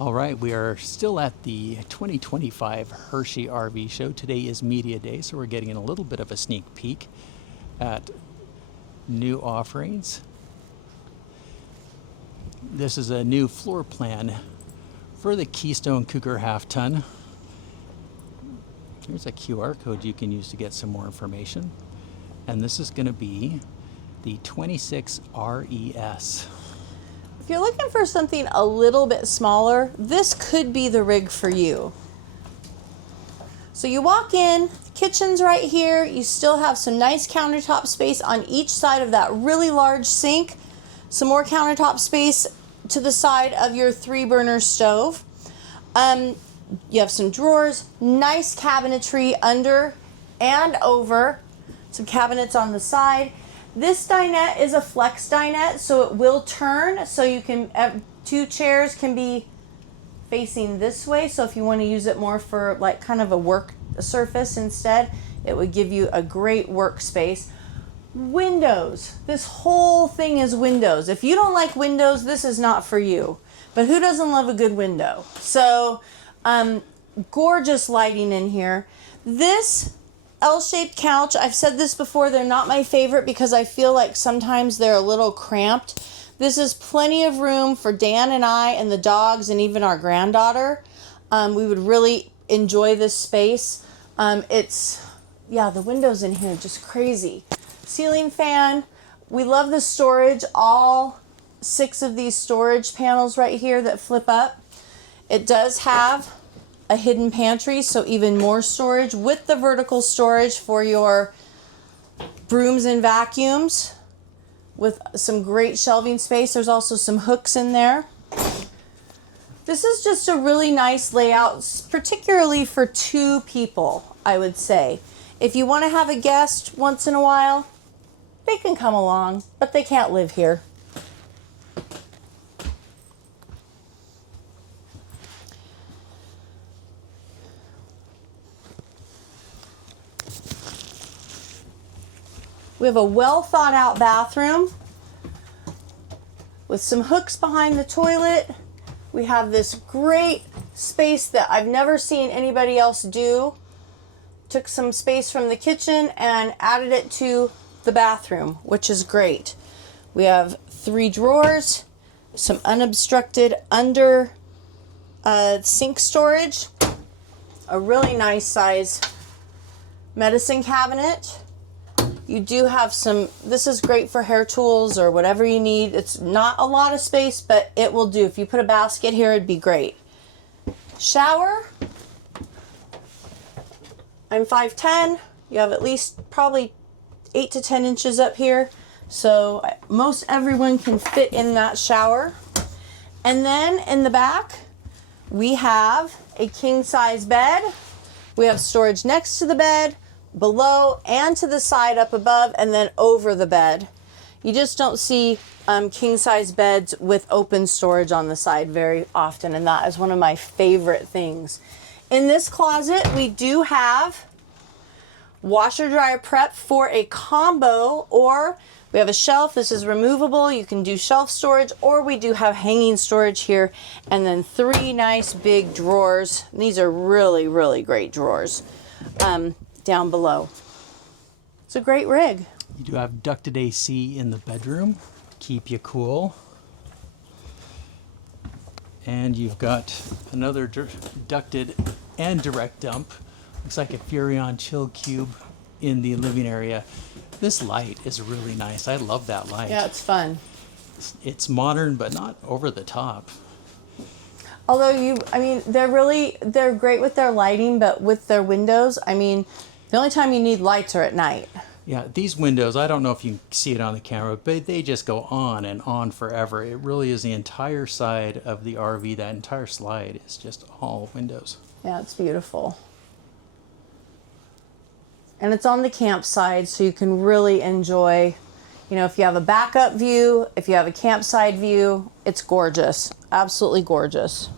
All right, we are still at the 2025 Hershey RV Show. Today is media day, so we're getting a little bit of a sneak peek at new offerings. This is a new floor plan for the Keystone Cougar Half-Ton. Here's a QR code you can use to get some more information. And this is going to be the 26RES. If you're looking for something a little bit smaller, this could be the rig for you. So you walk in, the kitchen's right here. You still have some nice countertop space on each side of that really large sink. Some more countertop space to the side of your 3-burner stove. You have some drawers, nice cabinetry under and over, some cabinets on the side. This dinette is a flex dinette, so it will turn, so you can, 2 chairs can be facing this way, so if you want to use it more for like kind of a work surface instead, it would give you a great workspace. Windows. This whole thing is windows. If you don't like windows, this is not for you. But who doesn't love a good window? So, gorgeous lighting in here. This L-shaped couch, I've said this before, they're not my favorite because I feel like sometimes they're a little cramped. This is plenty of room for Dan and I and the dogs and even our granddaughter. We would really enjoy this space. The windows in here are just crazy. Ceiling fan. We love the storage, all 6 of these storage panels right here that flip up. It does have a hidden pantry, so even more storage with the vertical storage for your brooms and vacuums with some great shelving space. There's also some hooks in there. This is just a really nice layout, particularly for 2 people, I would say. If you want to have a guest once in a while, they can come along, but they can't live here. We have a well thought out bathroom with some hooks behind the toilet. We have this great space that I've never seen anybody else do. Took some space from the kitchen and added it to the bathroom, which is great. We have 3 drawers, some unobstructed under sink storage, a really nice size medicine cabinet. You do have some, this is great for hair tools or whatever you need. It's not a lot of space, but it will do. If you put a basket here, it'd be great. Shower. I'm 5'10". You have at least probably 8 to 10 inches up here. So most everyone can fit in that shower. And then in the back, we have a king size bed. We have storage next to the bed, below and to the side up above, and then over the bed. You just don't see king size beds with open storage on the side very often, and that is one of my favorite things. In this closet we do have washer dryer prep for a combo, or we have a shelf. This is removable. You can do shelf storage, or we do have hanging storage here, and then 3 nice big drawers. These are really, really great drawers down below. It's a great rig. You do have ducted AC in the bedroom, keep you cool. And you've got another ducted and direct dump. Looks like a Furrion chill cube in the living area. This light is really nice. I love that light. Yeah, it's fun. It's modern, but not over the top. Although they're great with their lighting, but with their windows, the only time you need lights are at night. Yeah, these windows, I don't know if you can see it on the camera, but they just go on and on forever. It really is the entire side of the RV. That entire slide is just all windows. Yeah, it's beautiful. And it's on the campsite, so you can really enjoy, if you have a backup view, if you have a campsite view, it's gorgeous. Absolutely gorgeous.